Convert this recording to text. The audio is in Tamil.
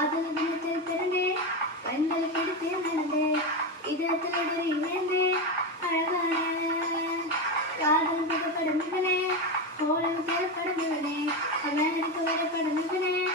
காதல் தினத்தில் பிறந்தேன் கண்கள் கெடுத்து நடந்தேன் இதயத்தில் இணைந்தேன் அழகான காதல் புகப்படும் மகனே கோலம் தேவைப்படும் மகனே கல்யாணத்துக்கு வரப்படும் மகனே